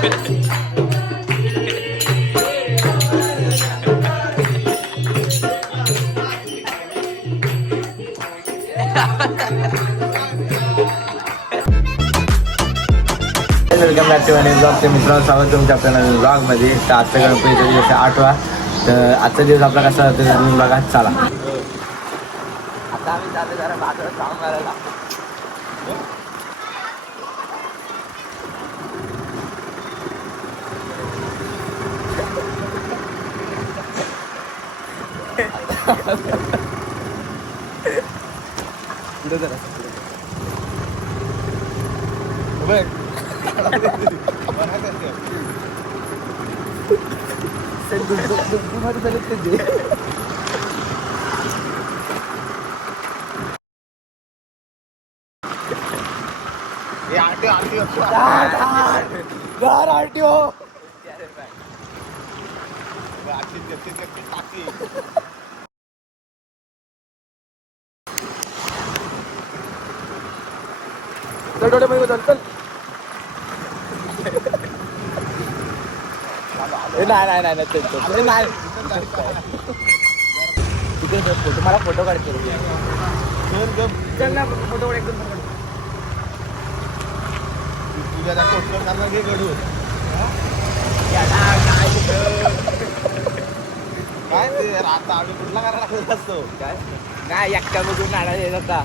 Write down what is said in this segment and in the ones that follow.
Welcome back to आणि ब्लॉगचे मित्रांनो, स्वागत तुमच्या आपल्या नवीन ब्लॉगमध्ये. तर आजचा गणपतीचा दिवस 8वा. तर आजचा दिवस आपला कसा होता तुम्ही बघा. चला आता आम्ही जातो जरा बाजारात काम करायला. फोटो मला फोटो काढतो. फोटो एकदम काय ते आता आम्ही कुठला करायला लागत असतो काय नाही एकटा बघून नाडा येत होता.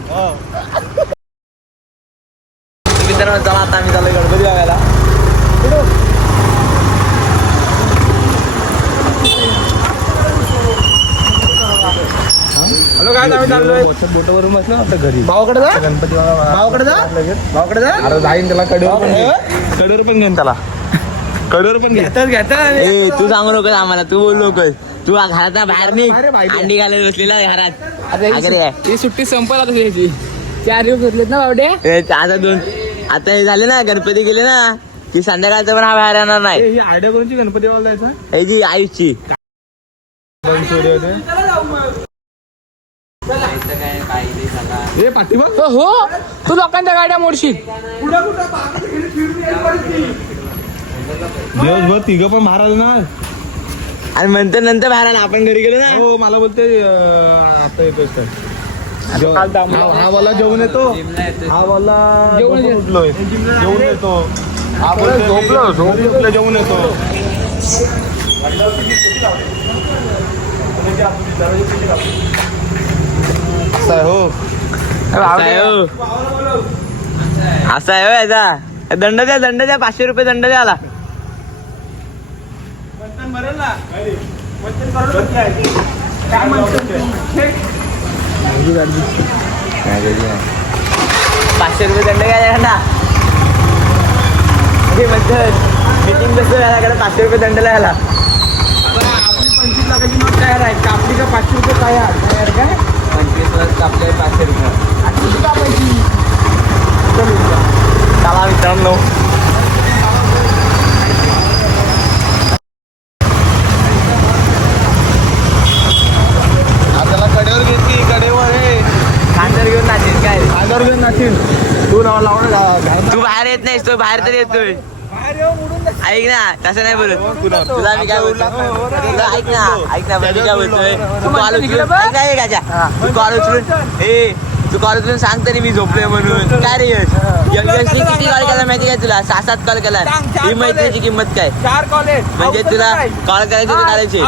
मित्रांनो चला आता आम्ही चालू गणपती बघायला. हॅलो काय आम्ही चाललोय बोटवरून बसलो आता घरी. भावाकडे जा गणपती भावाकडे जा भावाकडे जा. अरे जाईन त्याला कडेवर पण घेईन त्याला कडेवर पण घेतात. तू सांगू नकोस आम्हाला, तू बोल नकोस. तू घरात बाहेर निघ. अंडी घालायला बसलेला घरात. ही सुट्टी संपल आता त्याची 4 दिवस होतलेत ना बावडे. आता 2 आता हे झाले ना गणपती गेले ना की संध्याकाळचं पण हा बाहेर येणार नाही. आयडिया करूनची गणपती बाला जायचं ही जी आयुषची हो तू लोकांच्या गाड्या मोडशील. दिवसभर तिघं पण बाहेर आलो ना आणि नंतर बाहेर आला आपण घरी गेलो ना. हो मला बोलते आता येतोय हा वाला जेवण येतो हा वाला उठलोय जेवण येतो हा बोलतो झोपलो जेवण येतो. असं आहे हो याचा दंड द्या 500 रुपये दंड द्या. आला ₹500 दंड घ्यायला ना. मीटिंग कसं याला 500 रुपये दंड द्यायला. आपली 25 लाखाची नोट तयार आहे. कापली का 500 रुपये तयार काय 25 कापले 500 रुपये. कापायची. चला मित्रांनो त्याला कडेवर घेतली कडेवर हे खांदर घेऊन नाचेल काय खांद्यावर घेऊन नाचील. तू लावून तू बाहेर येत नाहीस, तो बाहेर तरी येतोय. ऐक ना तसं नाही बोलत तुला. मी काय बोलतो ऐक ना मी काय बोलतोय. तू कॉल उचलून सांग तरी मी झोपलोय म्हणून. काय रे यशने किती कॉल केला माहिती काय तुला? 6-7 कॉल केला. ही मैत्रीची किंमत काय? 4 कॉल म्हणजे तुला कॉल करायचे ते करायचे.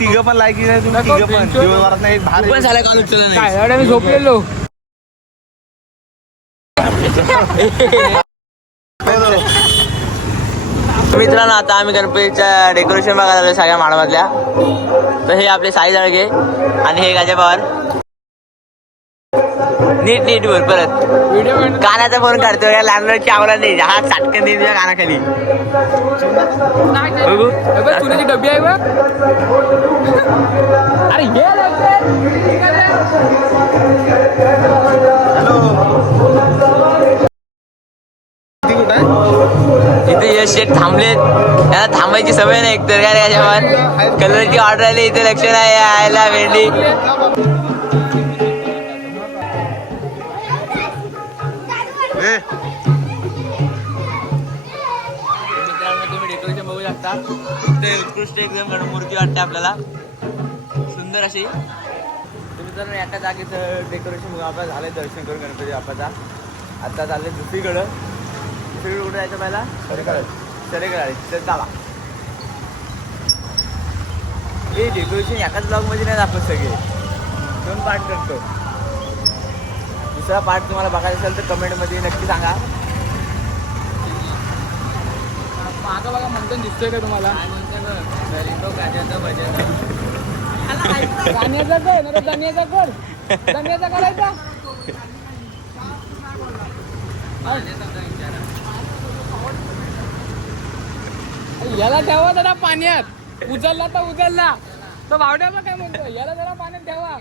तिघं पण लायकी नाही तुम्ही तिघं पण दिवसभरात नाही बाहेर पण झाला कॉल उचलला नाही. काय मी झोपलेलो. मित्रांनो आता आम्ही गणपतीच्या डेकोरेशन बघायला आलो सगळ्या माळमधल्या. तर हे आपले साई जळगे आणि हे गाजा पवार. नीट बोल परत. व्हिडिओ कानाचा फोन करतो या लहान आवला नाही. हात साटकन देईल तुझ्या कानाखाली बघू. चुन्याची डब्बी आहे बघ. अरे इथे यश शेठ थांबलेत. याला थांबायची सवय नाही एकतर काय रे याच्यावर. कलरची ऑर्डर आली इथे लक्ष नाही यायला भेंडी. शकता. उत्कृष्ट एकदम मूर्ती वाटते आपल्याला, सुंदर अशी. तुम्ही जर एका जागेचं डेकोरेशन आपलं झालं दर्शन करून गणपती बाप्पाचा. आता चालले दुसरीकडं कुठे जायचं पहिला सरेकडे तर चला. हे डेकोरेशन एकाच ब्लॉगमध्ये नाही दाखवत, सगळे 2 पार्ट करतो. दुसरा पार्ट तुम्हाला बघायचा असेल तर कमेंटमध्ये नक्की सांगा. मागं बघा मंथन दिसतोय का तुम्हाला? गाण्याचा कर ना, गाण्याचा कर, गाण्याचा करायचा. याला ठेवा जरा पाण्यात, उचलला तर उचलला. तो भावड्याला काय म्हणतो, याला जरा पाण्यात ठेवा,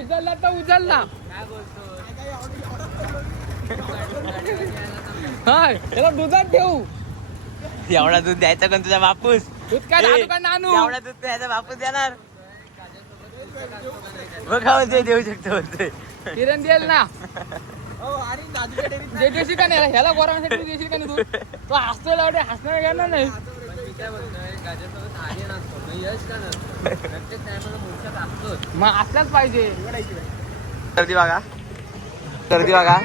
उचलला तर उचलला. हा त्याला दुधात ठेवू. एवढा दूध द्यायचा पण तुझा बापूस? दूध काय दादू का नानू? एवढा दूध द्यायचा बापूस देणार? बघा म्हणते देऊ शकतो म्हणते. किरण देईल ना. देशील का नाही ह्याला गोरासाठी तू देशील का नाही दूध? तो हसतो लावते, हसणार घेणार नाही. मग असलाच पाहिजे. गर्दी बघा, गर्दी बघा.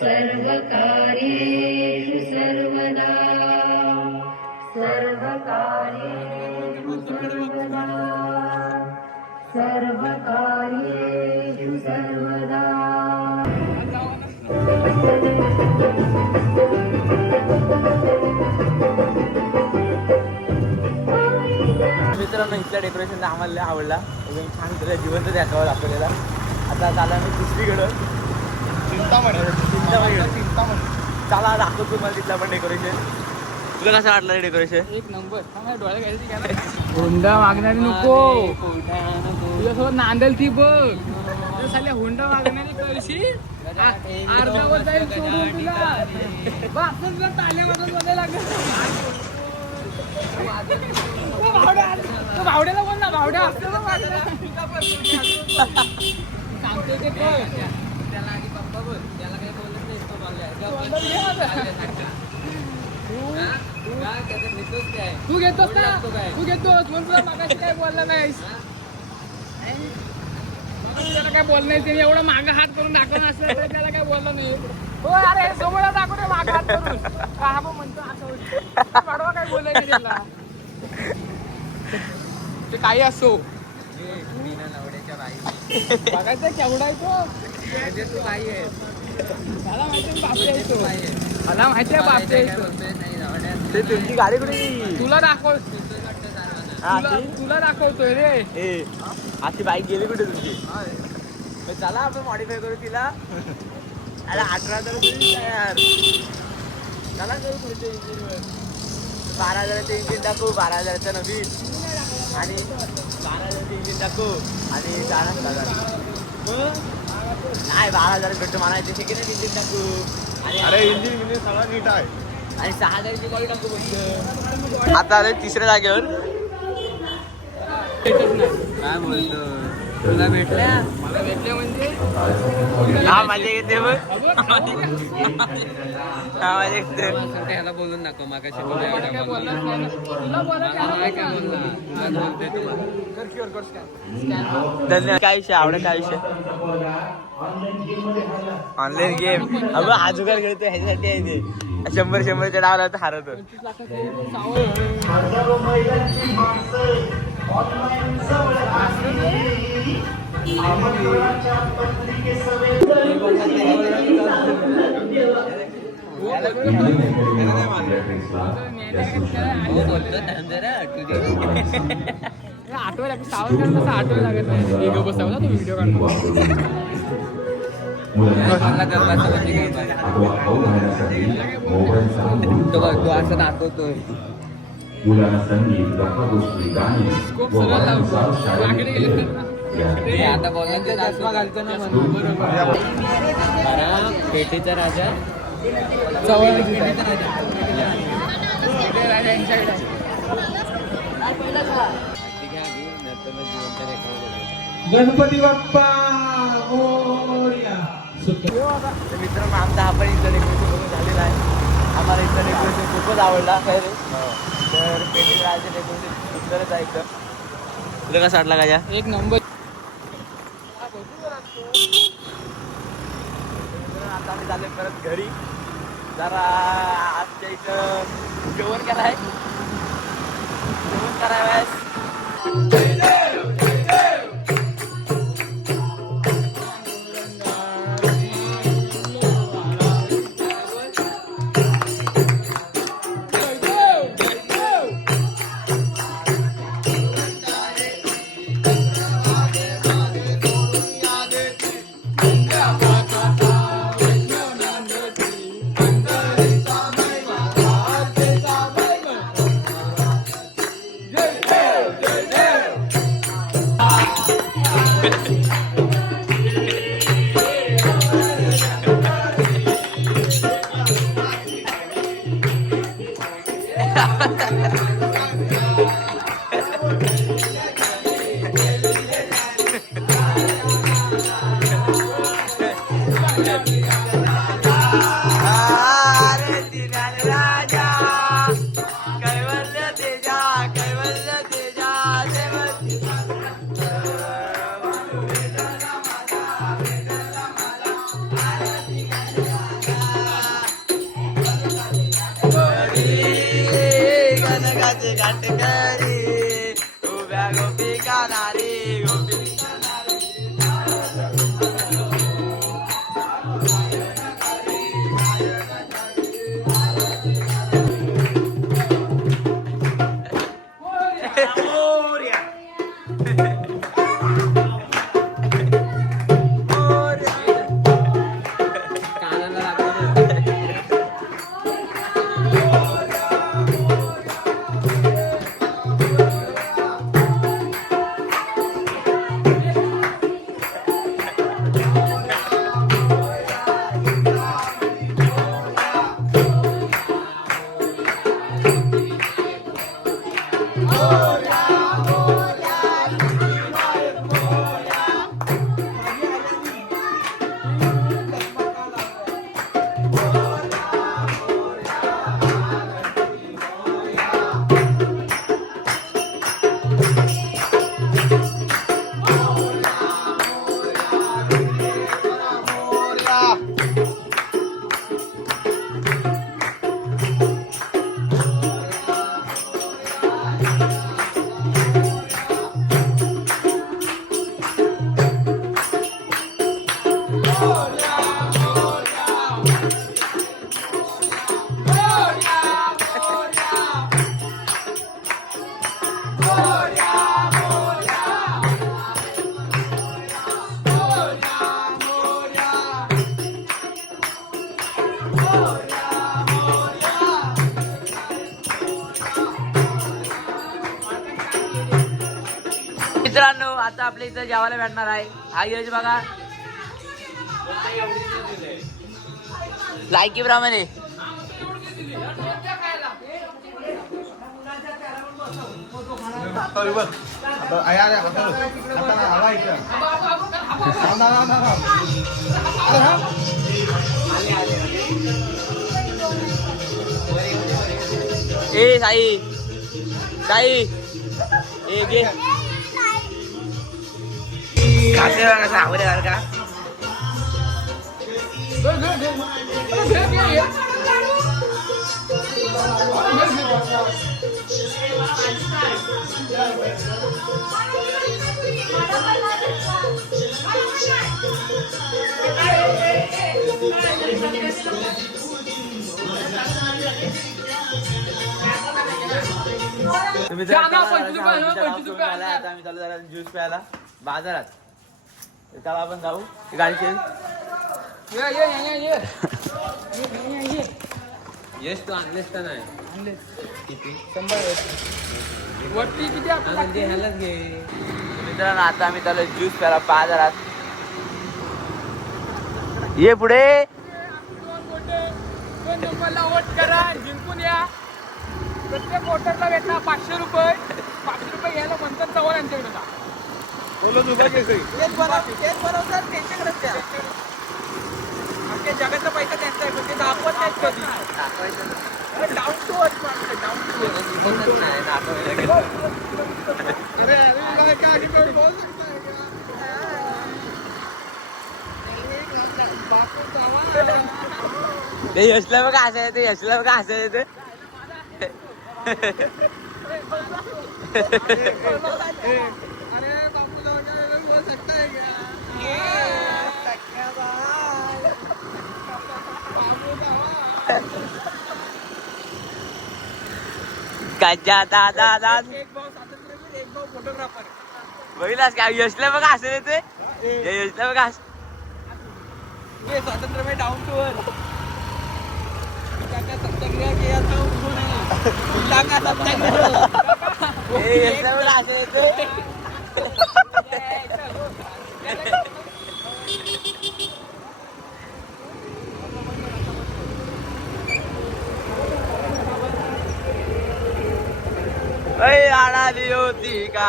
सर्वकार्येषु सर्वदा सर्वकार्येषु सर्वदा सर्वकार्येषु सर्वदा. मित्रांनो, इथल्या डेकोरेशन आम्हाला आवडला, एकदम छान केलं, जिवंत दाखवायला आपल्याला. आता चालू आम्ही दुसरीकडं चिंतामणी. चला दाखवतो तुम्हाला तिथलं पण डेकोरेशन. तुला कसं वाटलं डेकोरेशन? एक नंबर. डोळ्या घ्यायची हुंडा मागणारी नको, तुझ्यासोबत नांदेल ती बघ. साल्या हुंडा मागणारी करशी अर्धावर जाईल सोडून तुला. आपण तुला ताल्या वाजत बघायला लागेल. भावड्याला बोल ना, भावड्या असतो ना मागला. सांगते ते कर. त्याला आधी पप्पा बोल, त्याला काही बोलत नाही. तू घेतोस ना, तू घेतोस म्हणून तुला मागाशी काय बोलला नाहीस. त्याला काय बोललं नाही. त्याने एवढं मागं हात करून दाखवलं असलं तर त्याला काय बोललं नाही. हो अरे समोर दाखव रे मागं हात करून. का मग म्हणतो असं पाडवा काय बोलायचं त्याला. ते काही असो बघायचं केवढा आहे तो. मला माहिती बापरे आहे तो. मला माहिती आहे बापरे आहे तो. ते तुमची गाडी कुठे? तुला दाखव, तुला दाखवतोय रे. ए अशी बाईक गेली कुठे तुमची? चला आपण मॉडीफाय करू तिला. अरे 18,000 यार. चला करू पुढच्या इंजिनवर. 12,000चं इंजिन टाकू, 12,000चं नवीन, आणि 12,000चं इंजिन टाकू आणि 4,000. नाही 12,000 भेटतो मला ते सेकंड हँड इंजिन टाकू. आणि अरे इंजिन सगळं नीट आहे. आणि 6,000ची बॉडी टाकू फक्त. आता आले तिसऱ्या जागेवर. काय बोलतो तुला भेटल्या? मला भेटले म्हणजे हा माझ्या येते बघ. हा माझ्या येते. ह्याला बोलून दाखव. मागाशी तुला बोललाच नाही ना. तुला बोलायचं काय बोलला. धन्यवाद. काय विषय आवडे? काय विषय? Online game. अगं हा जुगार खेळतो ह्याच्यासाठी आहे ते. 100-100च्या डावला तर हारतो. आठवलं सावध कसं आठवलं लागत नाही. बसावं ना तो व्हिडिओ काढून. तो असं दाखवतोय. मुलांना संगीत गप्पा गोष्टी गाणी स्कोप व सरळ लावतो. वारंवार मागे शाळेत गेले तर या आता बोलण्याचा चष्मा घालतो ना म्हणून. पेटीचा राजा गणपती बाप्पा मोरया. मित्रांनो, आमचा हा पण इथं डेकोरेशन बघून झालेला आहे. आम्हाला इथं डेकोरेशन खूपच आवडला काय रे तर पेंटिंग राहायचं डेकोरेशन सुंदरच आहे एकदम. तुला कसा वाटला काय एक नंबर. आता आम्ही झाले परत घरी. जरा आजच्या इथं जेवण कराय मित्रांनो. आता आपल्या इथं जेवायला भेटणार आहे. हा यश बघा लायकी प्रमाणे ए साई साई ए गे आवडेल का आता आम्ही चालू झाला ज्यूस प्यायला बाजारात. त्याला आपण जाऊ गाडीचे येस तू आणलेस का नाही आणलेस किती 100 वरती किती आपण ह्यालाच घे. मित्रांनो आता आम्ही चालू ज्यूस प्यायला बाजारात. ये पुढे 2 नंबरला वोट करा जिंकून या. प्रत्येक वोटरला भेटणार 500 रुपये. 500 रुपये घ्यायला म्हणतात जवळ यांच्याकडे जा. जगाचा पैसा त्यांचा आहे पण ते दाखवत ते यशला बघा असं येते, यशला बघा असं येते. काच्या दादा बघितलास का यशला बघा असं येते, यशला बघा स्वातंत्र्य में down to earth Satyagraha KIA था उन्होंने यशला बघा असं येते. आणाली होती का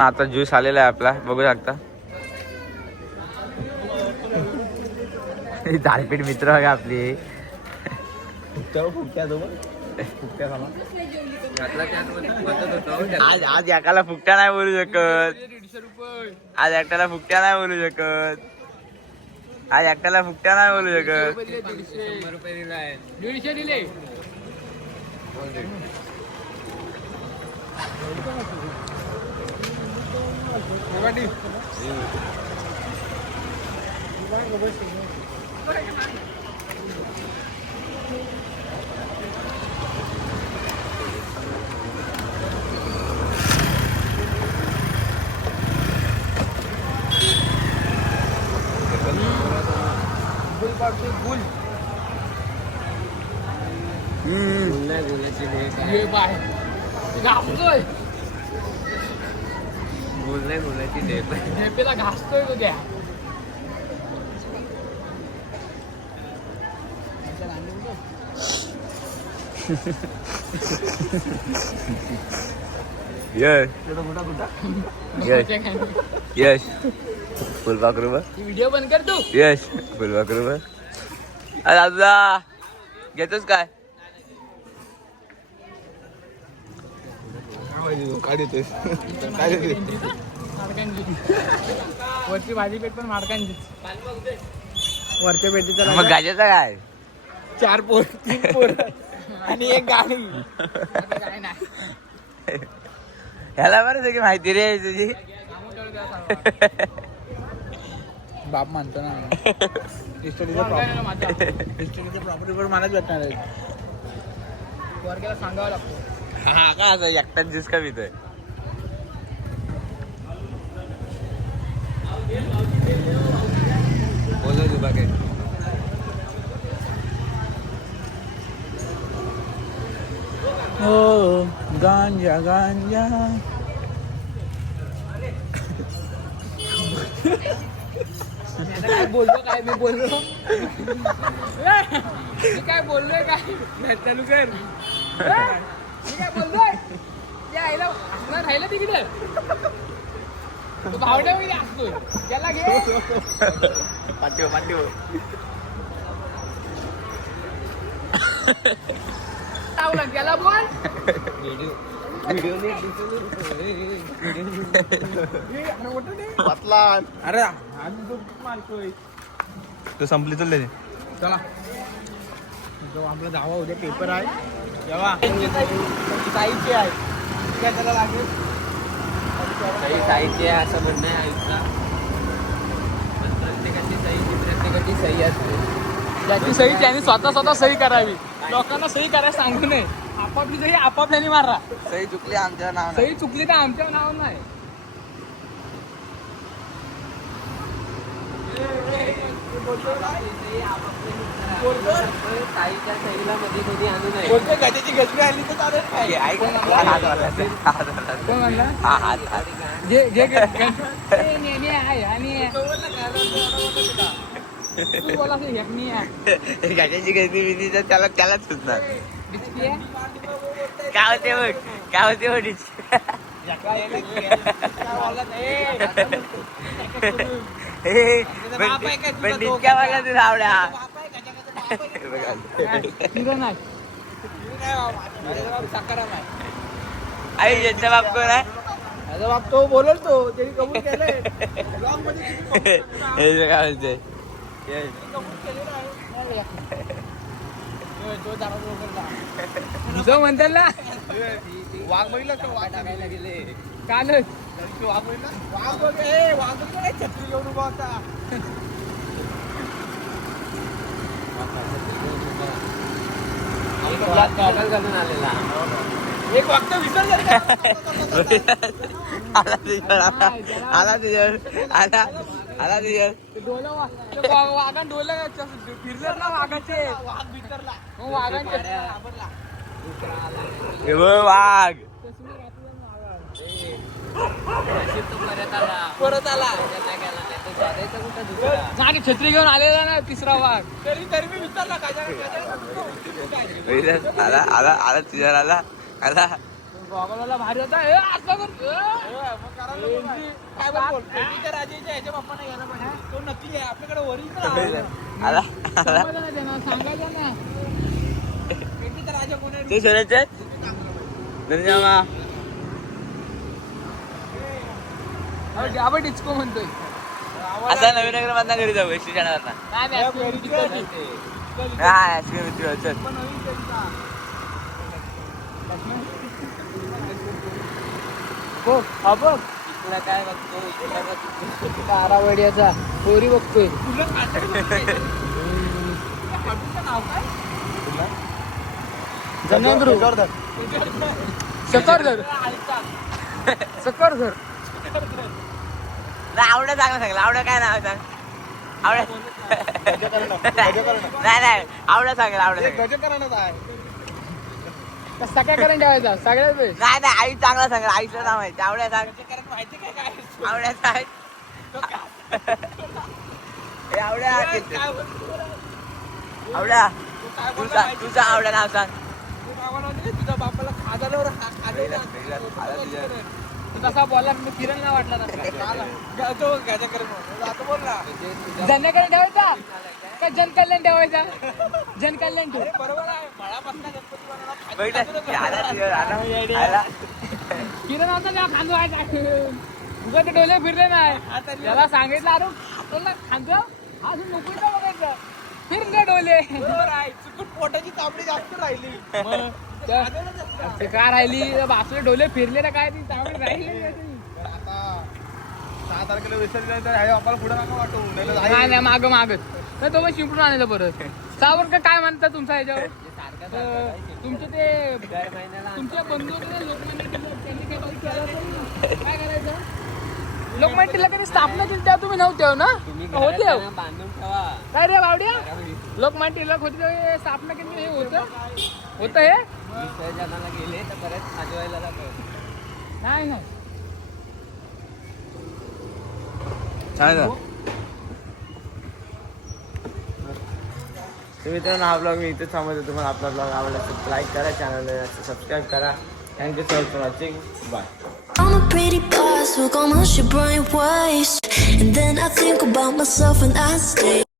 आता ज्यूस आलेला आहे आपला, बघू शकता. झाडपीठ मित्र बघा आपली. आज एकाला फुकट्या नाही बोलू शकत, आज एकट्याला फुकट्या नाही बोलू शकत, आज एकट्याला फुकट्या नाही बोलू शकत. 150 दिले. बोलण्याची ढेपेला घासतोय तो द्या. यश फुलपाखरू बघ, व्हिडिओ बंद कर तू. यश फुलपाखरू बघ. दादा घेतोस काय? काय देतोय? वरची भाजी पेट पण माडकांची. वरच्या पेटीचा मग गाजरचा काय? 4 पोर 3 पोर आणि एक गाडी. काय नाही ह्याला बरं सगळी माहिती रे तुझी. बाप म्हणतो ना प्रॉपर्टी पण मलाच भेटणार आहे. वर्गाला सांगावं लागतो. हा का असं एकटाच ज्यूस का पितोय? बोलो तू बाकी. हो गांजा गांजा. काय बोललो, काय मी बोललो, मी काय बोललोय, काय चालू कर. मी काय बोललोय? यायला असणार राहिलं तिकडे. तू भावड्या वगैरे असतोय त्याला घे. पाठीव पाठीव. लावला त्याला बोल. अरे तो संपली चालले. चला आपला जावा, उद्या पेपर आहे तेव्हा साहित्य आहे काय त्याला लागेल. साहित्य असं म्हणणं आहे आयुष्या. प्रत्येकाची सही असते. ज्याची सही त्यांनी स्वतः सही करावी. लोकांना सही करायला सांगू नये. आपापली सही आपापल्याने मारा. सही चुकली आमच्या नाव. सही चुकली तर आमच्या नाव नाही. गजाची गजबी आली तर चालेल काय? कोण म्हणला? जे काय आणि तू बोला की एक नाही आहे. गाड्याची गर्दी बिर्दी तर त्यालाच सुचणार. डिचकी आहे. काय होते बघ काय होते बघ डिचकी. पण डिचक्या वाला तुझा आवड्या. हिरो नाही. आई यांचा बाप कोण आहे. माझा बाप तो बोलतो त्यांनी कबूल केलंय. हे काय बोलते. जो म्हणतात ना वाघ बघितला का वाघ टाकायला गेले. कालच वाघ बघितला वाघ बघ ए वाघ बघ छत्री घेऊन उभा होता. एक वागता विसर्जन आला तुझ्यावर डोलं वाघान डोलं फिरलं ना वाघाचे वाघ बितरला. मग वाघांचे वाघ परत आला मागे छत्री घेऊन आलेला ना तिसरा वाघ. तरी मी विसरला आला तुझ्यावर आला गॉगलवाला भारी होता. ए, असं कर. काय बोल राजाच्या ह्याच्या बाप्पाने घ्यायला पाहिजे. तो नकली आहे आपल्याकडे ओरिजिनल आला सांगायचं ना त्यांना सांगायचं ना. पेटीचा राजा कोण आहे? ते शोधायचे आपण डिस्को म्हणतोय. असा नवीन नगर मधला घरी जाऊ एसटी स्टँडवरना. नाही हा आईस्क्रीम मित्र चल. हा बघ काय बघतो तारावड्याचा पोरी बघतोय. जनंद्रू सकरधर सकरधर आवडं चांगलं सांगलं. आवडं काय नाव सांग. आवडं नाही आवडं सांगेल आवडं सांगेल. गजकरणाचा आहे. सगळ्या करून ठेवायचा सगळ्याच वेळेस. नाही आई चांगला सांगेल. आईचं नाव माहिती. आवड्या सांग. माहिती काय काय आवड्या सांग. आवड्या आवड्या तुझा आवडा नाव सांग. तुझ्या बापाला खाजाल्यावर तसा बोलला मी किरण नाही वाटला नसता. तो गजकरण आता बोल ना. जनकल्याण ठेवायचा का जनकल्याण ठेवायचा. जनकल्याण ठेव. बरोबर आहे. मळापासून गणपती बनवला. किरण होता तेव्हा खांदो व्हायचा. उगा ते डोले फिरले नाही. त्याला सांगितलं अरे आपल्याला खांदो अजून नको बघायचं. फिरले डोले. बरोबर आहे. चुकून पोटाची चामडी जास्त राहिली. ते काय राहिली बापले डोले फिरले ना काय ती चांगली राहिली. आता 6 तारखेला विसर्जन तर आहे. आपल्याला पुढे नका वाटू. नाही नाही माग मागच नाही तो पण शिंपडून आणायचं परत. सावरकर काय म्हणतात तुमचा ह्याच्यावर. तुमचे ते तुमच्या बंधू होते ना लोकमान्य टिळक त्यांनी काय केलं काय करायचं. लोकमान्य टिळकांनी स्थापना केली तेव्हा तुम्ही नव्हते हो ना. होते काय रे बावड्या. लोकमान्य टिळक होते तेव्हा स्थापना केली हे होतं हे गेले तर परत आजवायला नाही नाही. तुम्ही तर हा ब्लॉग मी इथेच थांबवतो. तुम्हाला आपला ब्लॉग आवडला तर लाईक करा. चॅनलला सबस्क्राईब करा. Thank you so much for watching. Bye. I'm a pretty boss, look almost your brain waste. And then I think about myself and I stay.